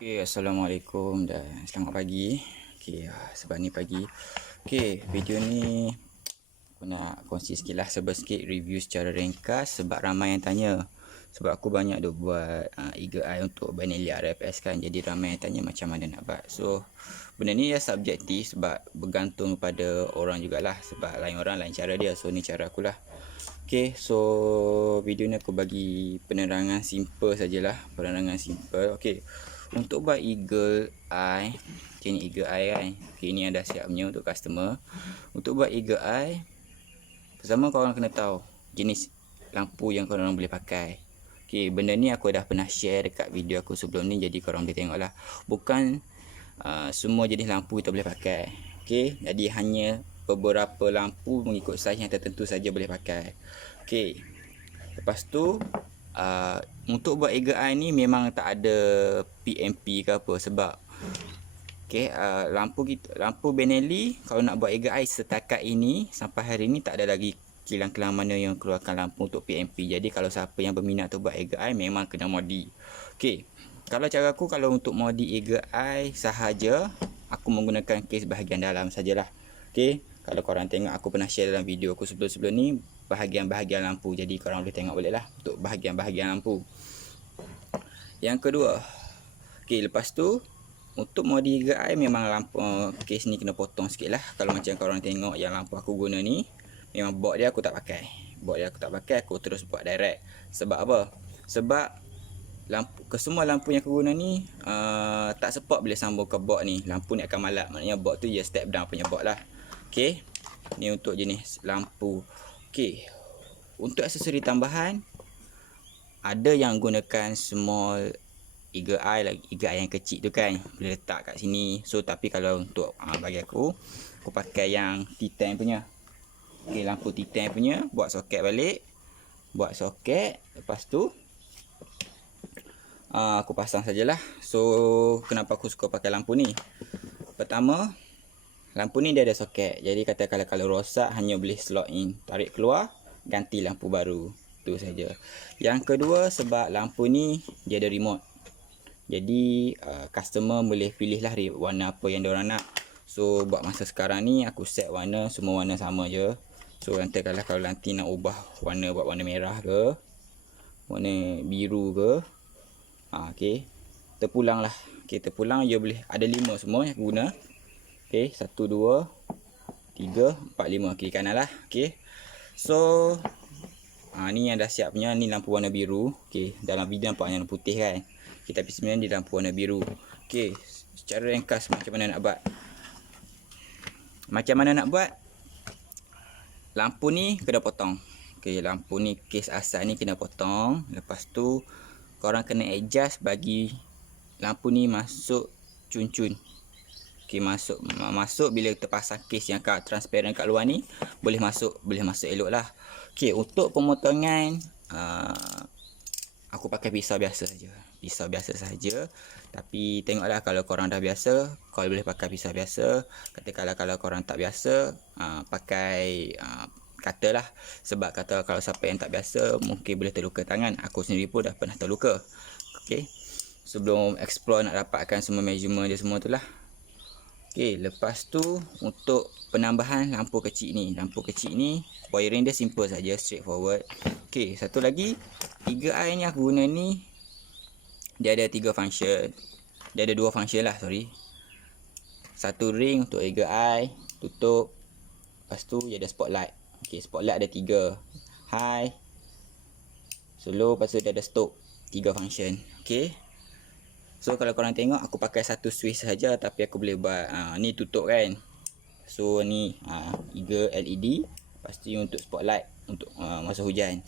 Okay, Assalamualaikum dan selamat pagi. Okay, sebab ni pagi. Okay, video ni aku nak kongsi sikit lah, sikit review secara ringkas sebab ramai yang tanya. Sebab aku banyak dah buat Eagle Eye untuk Benelli RFS kan. Jadi ramai yang tanya macam mana nak buat. So, benda ni ya subjektif sebab bergantung pada orang jugalah. Sebab lain orang lain cara dia. So, ni cara akulah. Okay, so video ni aku bagi penerangan simple sajalah. Penerangan simple. Okay, untuk buat Eagle Eye, okay, ni Eagle Eye kan. Okay, ni ada siapnya untuk customer. Untuk buat Eagle Eye, pertama korang kena tahu jenis lampu yang korang boleh pakai. Okay, benda ni aku dah pernah share dekat video aku sebelum ni, jadi korang boleh tengok lah. Bukan semua jenis lampu kita boleh pakai. Okay, jadi hanya beberapa lampu mengikut saiz yang tertentu saja boleh pakai. Okay, lepas tu untuk buat Eagle Eye ni memang tak ada PMP ke apa sebab lampu Benelli kalau nak buat Eagle Eye setakat ini sampai hari ni tak ada lagi kilang-kilang mana yang keluarkan lampu untuk PMP. Jadi kalau siapa yang berminat tu buat Eagle Eye memang kena modi. Okey. Kalau cara aku, kalau untuk modi Eagle Eye sahaja, aku menggunakan kes bahagian dalam sajalah. Okey. Kalau korang tengok aku pernah share dalam video aku sebelum-sebelum ni bahagian-bahagian lampu. Jadi korang boleh tengok boleh lah untuk bahagian-bahagian lampu. Yang kedua, okey, lepas tu untuk modi Eagle Eye memang lampu kes ni kena potong sikit lah. Kalau macam korang tengok yang lampu aku guna ni, memang board dia aku tak pakai. Aku terus buat direct. Sebab apa? Sebab semua lampu yang aku guna ni tak support bila sambung ke board ni. Lampu ni akan malap. Maknanya board tu dia step down punya board lah. Okey. Ni untuk jenis lampu. Okey. Untuk aksesori tambahan, ada yang gunakan small Eagle Eye lagi, Eagle Eye yang kecil tu kan, boleh letak kat sini. So tapi kalau untuk bagi aku pakai yang T10 punya. Okey, lampu T10 punya, buat soket balik. Lepas tu aku pasang sajalah. So kenapa aku suka pakai lampu ni? Pertama, lampu ni dia ada soket. Jadi katakanlah kalau rosak hanya boleh slot in, tarik keluar, ganti lampu baru. Itu saja. Yang kedua, sebab lampu ni dia ada remote. Jadi customer boleh pilih lah warna apa yang diorang nak. So buat masa sekarang ni aku set warna, semua warna sama je. So nanti kalau nanti nak ubah warna, buat warna merah ke, warna biru ke, okey, terpulang lah. Okey, terpulang dia boleh ada 5 semua yang aku guna. Okey, 1 2 3 4 5 kiri kanan lah. Okey. So ni yang dah siap punya, ni lampu warna biru. Okey, dalam video nampak yang putih kan. Okay, tapi sebenarnya di lampu warna biru. Okey, secara ringkas macam mana nak buat? Lampu ni kena potong. Okey, lampu ni kes asal ni kena potong. Lepas tu korang kena adjust bagi lampu ni masuk cun-cun. Okey, masuk bila terpasang kes yang transparent kat luar ni, boleh masuk elok lah. Okey, untuk pemotongan aku pakai pisau biasa saja. Tapi tengoklah, kalau korang dah biasa, korang boleh pakai pisau biasa. Katakanlah kalau korang tak biasa, pakai kata lah. Sebab kata kalau siapa yang tak biasa mungkin boleh terluka tangan. Aku sendiri pun dah pernah terluka. Okey, sebelum explore nak dapatkan semua measurement dia semua tu lah. Okey, lepas tu untuk penambahan lampu kecil ni wiring dia simple saja, straightforward. Okey, satu lagi, Eagle Eye ni aku guna ni, dia ada 3 function. Dia ada 2 function lah, sorry. Satu ring untuk Eagle Eye, tutup. Lepas tu dia ada spotlight. Okey, spotlight ada 3. High, slow, lepas tu dia ada stop. 3 function. Okey. So kalau korang tengok aku pakai satu switch saja, tapi aku boleh buat ni tutup kan. So ni Eagle LED. Lepas tu untuk spotlight untuk masa hujan.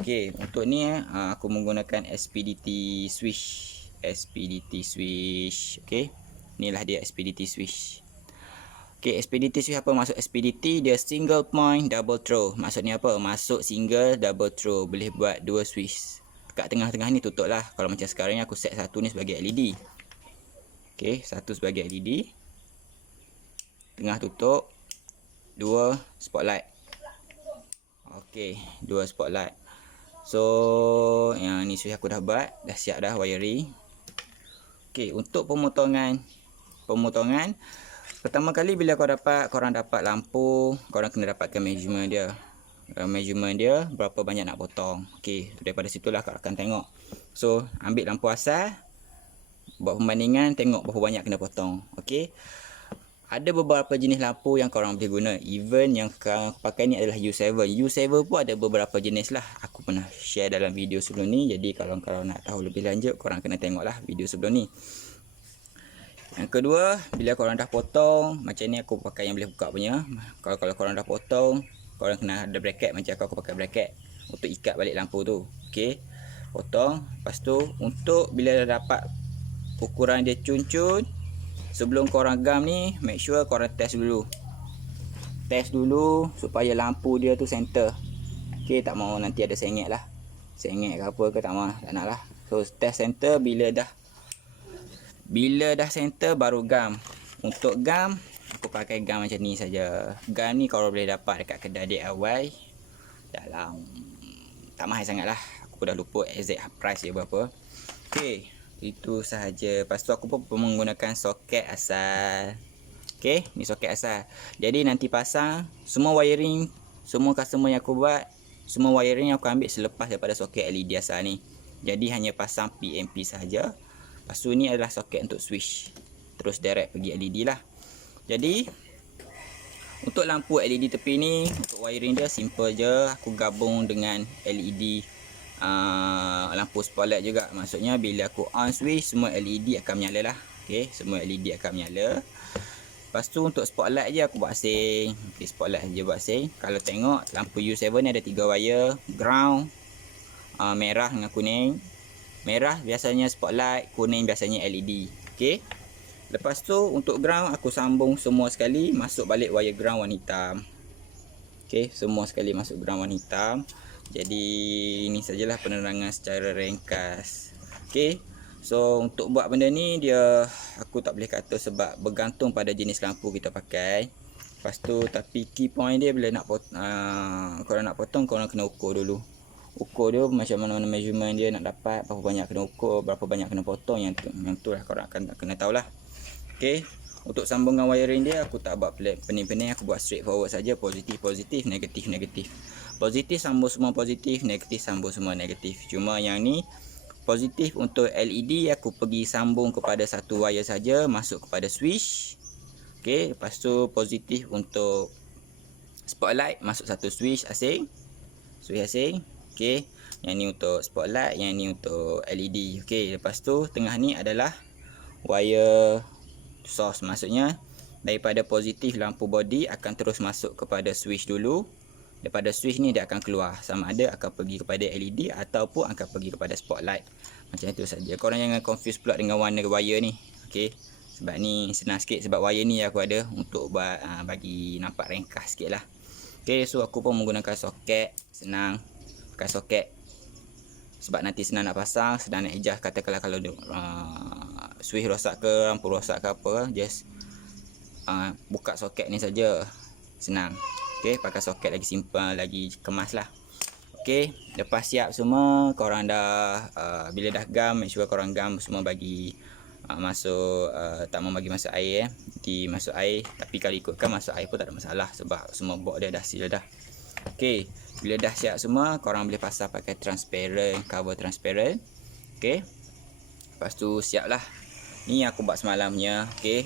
Okey, untuk ni aku menggunakan SPDT switch. Okey. Inilah dia SPDT switch. Okey, SPDT switch apa maksud SPDT? Dia single point double throw. Maksudnya apa? Masuk single double throw. Boleh buat 2 switch. Kat tengah-tengah ni tutup lah. Kalau macam sekarang ni aku set satu ni sebagai LED. Okey, satu sebagai LED. Tengah tutup. 2 spotlight. Okey, 2 spotlight. So yang ni switch aku dah buat, dah siap dah wiring. Okey, untuk pemotongan pertama kali bila korang dapat lampu, korang kena dapatkan measurement dia. Measurement dia berapa banyak nak potong. Okey, daripada situlah korang akan tengok. So, ambil lampu asal, buat perbandingan, tengok berapa banyak kena potong. Okey. Ada beberapa jenis lampu yang korang boleh guna. Even yang korang pakai ni adalah U7. U7 pun ada beberapa jenis lah. Aku pernah share dalam video sebelum ni. Jadi kalau korang nak tahu lebih lanjut, korang kena tengok lah video sebelum ni. Yang kedua, bila korang dah potong, macam ni aku pakai yang boleh buka punya. Kalau korang dah potong, korang kena ada bracket. Macam aku pakai bracket untuk ikat balik lampu tu. Okey. Potong. Lepas tu, untuk bila dah dapat ukuran dia cun-cun, sebelum korang gam ni, make sure korang test dulu. Test dulu supaya lampu dia tu center. Okey, tak mau nanti ada sengit lah. Sengit ke apa ke tak mau, tak nak lah. So test center, bila dah center baru gam. Untuk gam, aku pakai gam macam ni saja. Gam ni korang boleh dapat dekat kedai DIY dalam, tak mahal sangat lah. Aku dah lupa exact price dia berapa. Okey, itu sahaja. Lepas tu aku pun menggunakan soket asal. Okey, ni soket asal. Jadi nanti pasang semua wiring, semua customer yang aku buat, semua wiring yang aku ambil selepas daripada soket LED asal ni. Jadi hanya pasang PMP sahaja. Lepas tu ni adalah soket untuk switch. Terus direct pergi LED lah. Jadi untuk lampu LED tepi ni, untuk wiring dia simple je. Aku gabung dengan LED lampu spotlight juga. Maksudnya bila aku on switch, semua LED akan menyala lah. Okay, semua LED akan menyala. Lepas tu untuk spotlight je aku buat asing. Okay, spotlight je buat asing. Kalau tengok lampu U7 ni ada 3 wire, ground, merah dengan kuning. Merah biasanya spotlight, kuning biasanya LED. Okay. Lepas tu untuk ground aku sambung semua sekali, masuk balik wire ground warna hitam. Okay, semua sekali masuk ground warna hitam. Jadi ini sajalah penerangan secara ringkas. Okay, so untuk buat benda ni dia, aku tak boleh kata sebab bergantung pada jenis lampu kita pakai. Lepas tu tapi key point dia bila nak korang nak potong, korang kena ukur dulu. Ukur dia macam mana measurement dia nak dapat, berapa banyak kena ukur, berapa banyak kena potong, yang tu lah korang akan kena tahulah. Okay, untuk sambungan wiring dia aku tak buat pening-pening, aku buat straightforward saja. Positif, negatif. Positif sambung semua positif, negatif sambung semua negatif. Cuma yang ni positif untuk LED aku pergi sambung kepada satu wire saja, masuk kepada switch. Okey, lepas tu positif untuk spotlight, masuk satu switch asing. Okey, yang ni untuk spotlight, yang ni untuk LED. Okey, lepas tu tengah ni adalah wire source, maksudnya daripada positif lampu body akan terus masuk kepada switch dulu. Daripada switch ni dia akan keluar, sama ada akan pergi kepada LED ataupun akan pergi kepada spotlight. Macam itu saja. Korang jangan confuse pula dengan warna wire ni. Okey, sebab ni senang sikit, sebab wire ni aku ada untuk buat bagi nampak ringkas sikit lah. Okey, so aku pun menggunakan soket. Senang pakai soket sebab nanti senang nak pasang, senang nak adjust. Katakanlah kalau switch rosak ke, lampu rosak ke apa, just buka soket ni saja, senang. Okey, pakai soket lagi simple, lagi kemas lah. Okey, lepas siap semua, korang dah bila dah gam, make sure korang gam semua, bagi masuk, tak mau bagi masuk air nanti masuk air, tapi kalau ikutkan masuk air pun tak ada masalah sebab semua box dia dah seal dah. Okey, bila dah siap semua, korang boleh pasang pakai transparent, cover transparent. Okey, lepas tu siap lah. Ni aku buat semalamnya. Okey,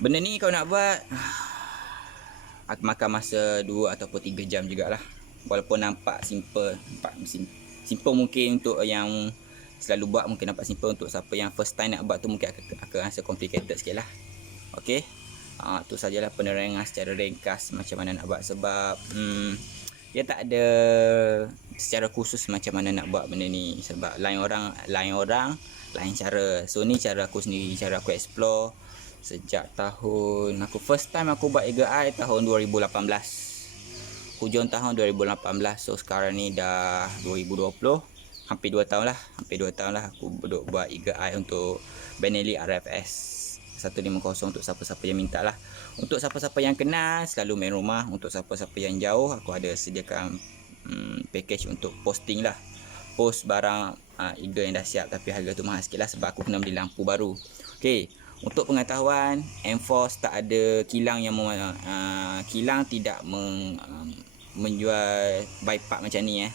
benda ni kau nak buat aku makan masa 2 ataupun 3 jam jugalah. Walaupun nampak simple, simple mungkin untuk yang selalu buat, mungkin nampak simple. Untuk siapa yang first time nak buat tu mungkin akan rasa complicated sikit lah. Okey, tu sajalah penerangan secara ringkas macam mana nak buat. Sebab dia tak ada secara khusus macam mana nak buat benda ni, sebab lain orang lain cara. So ni cara aku sendiri, cara aku explore sejak tahun aku first time aku buat Eagle Eye tahun 2018, hujung tahun 2018. So sekarang ni dah 2020, hampir 2 tahun lah aku duduk buat Eagle Eye untuk Benelli RFS 150. Untuk siapa-siapa yang minta lah. Untuk siapa-siapa yang kenal, selalu main rumah. Untuk siapa-siapa yang jauh, aku ada sediakan package untuk posting lah, post barang eagle yang dah siap, tapi harga tu mahal sikit lah sebab aku kena beli lampu baru. Okey, untuk pengetahuan, Enforce tak ada kilang yang kilang tidak menjual bypass macam ni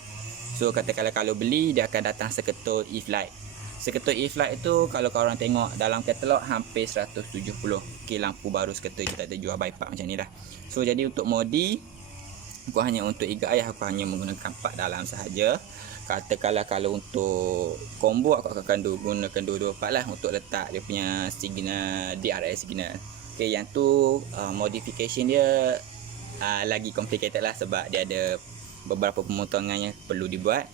So katakanlah kalau beli, dia akan datang seketul E-Flight. Seketul E-Flight tu kalau korang tengok dalam katalog hampir 170. Okay, lampu baru seketul, kita tak ada jual bypass macam ni lah. So jadi untuk modi, aku hanya untuk Eagle Eye aku hanya menggunakan part dalam sahaja. Katakanlah kalau untuk combo aku akan gunakan dua-dua part lah untuk letak dia punya signal, DRS signal. Okay, yang tu modification dia lagi complicated lah sebab dia ada beberapa pemotongan yang perlu dibuat.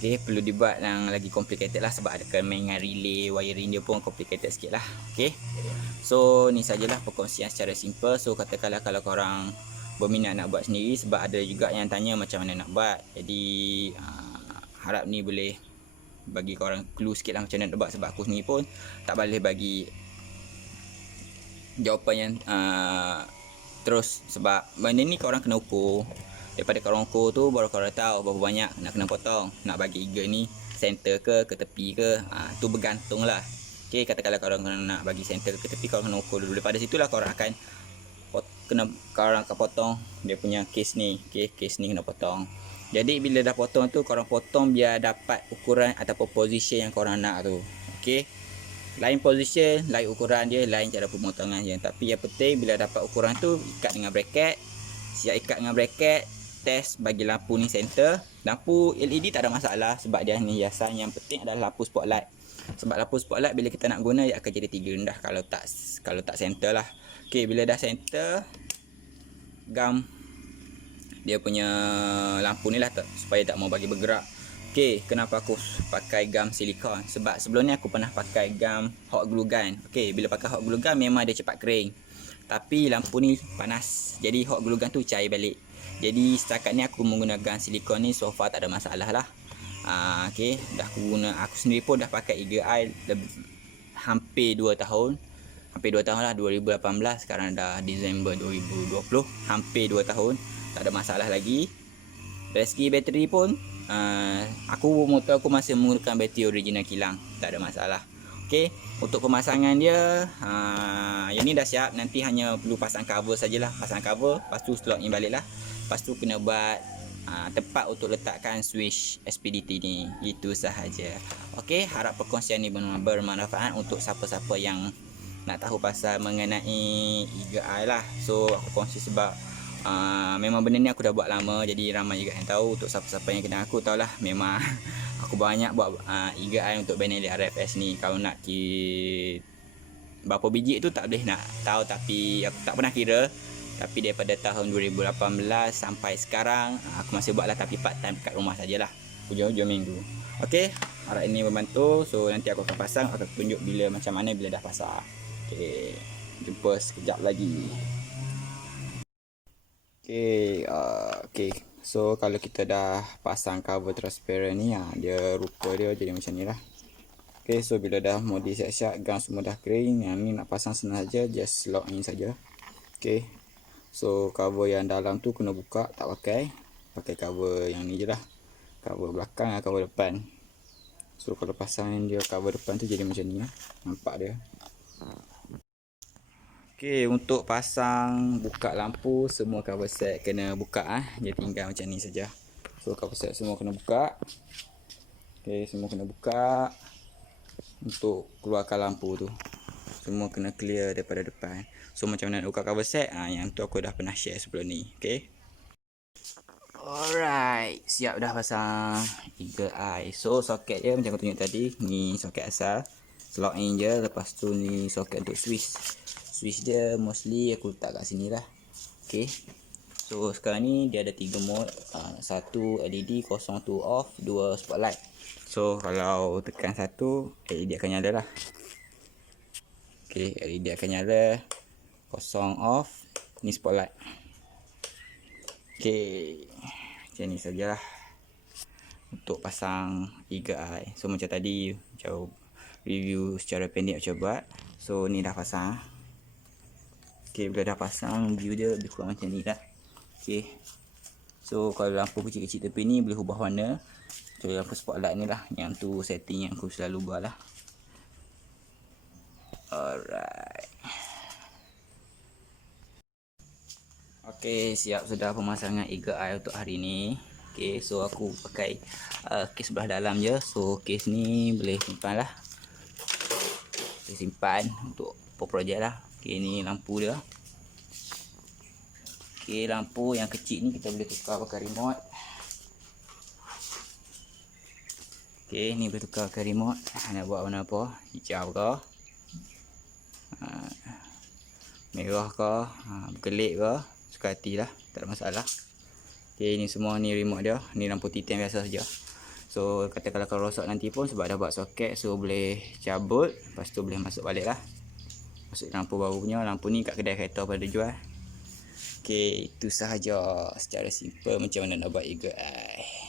Okay, perlu dibuat yang lagi complicated lah sebab ada kena dengan relay, wiring dia pun complicated sikit lah. Okay, so ni sajalah perkongsian secara simple. So katakanlah kalau korang berminat nak buat sendiri, sebab ada juga yang tanya macam mana nak buat. Jadi harap ni boleh bagi korang clue sikit lah macam mana nak buat, sebab aku sendiri pun tak boleh bagi jawapan yang terus, sebab benda ni korang kena ukur. Daripada korang ukur tu baru korang tahu berapa banyak nak kena potong. Nak bagi eagle ni center ke tepi ke, tu bergantung lah. Okay, katakanlah korang nak bagi center ke tepi, korang kena ukur dulu. Daripada situlah korang akan korang akan potong dia punya case ni. Okay, case ni kena potong. Jadi bila dah potong tu, korang potong biar dapat ukuran ataupun position yang korang nak tu. Okay, lain position, lain ukuran dia, lain cara pemotongan je. Tapi yang penting bila dapat ukuran tu, ikat dengan bracket. Siap ikat dengan bracket, test bagi lampu ni center. Lampu LED tak ada masalah sebab dia ni hiasan. Yang penting adalah lampu spotlight. Sebab lampu spotlight bila kita nak guna, dia akan jadi 3 rendah kalau tak center lah. Okay, bila dah center, gam dia punya lampu ni lah supaya tak mau bagi bergerak. Okay, kenapa aku pakai gam silikon? Sebab sebelum ni aku pernah pakai gam hot glue gun. Okay, bila pakai hot glue gun memang dia cepat kering, tapi lampu ni panas, jadi hot glue gun tu cair balik. Jadi setakat ni aku menggunakan silikon ni, so far tak ada masalah lah. Okay, aku sendiri pun dah pakai Eagle Eye hampir 2 tahun. Hampir 2 tahun lah, 2018, sekarang dah Disember 2020, hampir 2 tahun, tak ada masalah lagi. Dari segi bateri pun motor aku masih menggunakan bateri original kilang, tak ada masalah. Okay, untuk pemasangan dia yang ni dah siap, nanti hanya perlu pasang cover sajalah. Pasang cover, lepas tu slot in balik lah. Lepas tu kena buat tempat untuk letakkan switch SPDT ni. Itu sahaja. Okay, harap perkongsian ni bermanfaat untuk siapa-siapa yang nak tahu pasal mengenai Eagle Eye lah. So aku kongsi sebab memang benda ni aku dah buat lama, jadi ramai juga yang tahu. Untuk siapa-siapa yang kenal aku tahulah, memang aku banyak buat Eagle Eye untuk Benelli RFS ni. Kalau nak berapa biji tu tak boleh nak tahu, tapi aku tak pernah kira. Tapi daripada tahun 2018 sampai sekarang aku masih buat lah, tapi part time kat rumah sajalah, hujung-hujung minggu. Okay, harap ini membantu. So nanti aku akan pasang, aku akan tunjuk macam mana bila dah pasang. Okay, jumpa sekejap lagi. Okay, so kalau kita dah pasang cover transparent ni, dia rupa dia jadi macam ni lah. Okay, so bila dah modi siap-siap, gam semua dah kering, yang ni nak pasang senang saja, just lock in saja. Okay, so cover yang dalam tu kena buka, tak pakai cover yang ni je lah, cover belakang atau cover depan. So kalau pasang dia cover depan tu jadi macam ni lah, nampak dia. Okay, untuk pasang buka lampu, semua cover set kena buka dia tinggal macam ni saja. So cover set semua kena buka. Okay, semua kena buka. Untuk keluarkan lampu tu, semua kena clear daripada depan. So macam mana nak buka cover set, yang tu aku dah pernah share sebelum ni. Okay, alright, siap dah pasang Eagle Eye. So soket dia macam aku tunjuk tadi, ni soket asal, slot in je. Lepas tu ni soket untuk switch dia mostly aku letak kat sini lah. Okay, so sekarang ni dia ada 3 mode, 1 LED, 0 tu off, 2 spotlight. So kalau tekan 1, LED akan nyala lah. Okay, LED akan nyala, 0 off, ni spotlight. Okay, macam ni sajalah untuk pasang Eagle Eye. So macam tadi, macam review secara pendek macam buat. So ni dah pasang. Okay, bila dah pasang, view dia lebih kurang macam ni lah. Okay, so kalau lampu kecil-kecil tepi ni boleh ubah warna. So lampu spotlight ni lah, yang tu setting yang aku selalu buat lah. Alright. Okay, siap sudah pemasangan Eagle Eye untuk hari ni. Okay, so aku pakai kes sebelah dalam je. So kes ni boleh simpan lah, boleh simpan untuk projek lah. Okay, ni lampu dia. Okay, lampu yang kecil ni kita boleh tukar pakai remote. Okay, ni boleh tukar pakai remote. Nak buat warna apa, hijau ke, merah ke, berkelip ke, suka hati lah, tak ada masalah. Okay, ni semua ni remote dia. Ni lampu titan biasa saja. So katakanlah kalau rosak nanti pun, sebab dah buat soket, so boleh cabut, lepas tu boleh masuk balik lah, masuk lampu baru punya. Lampu ni kat kedai kereta pada jual. Okay, itu sahaja secara simple macam mana nak buat Eagle Eye.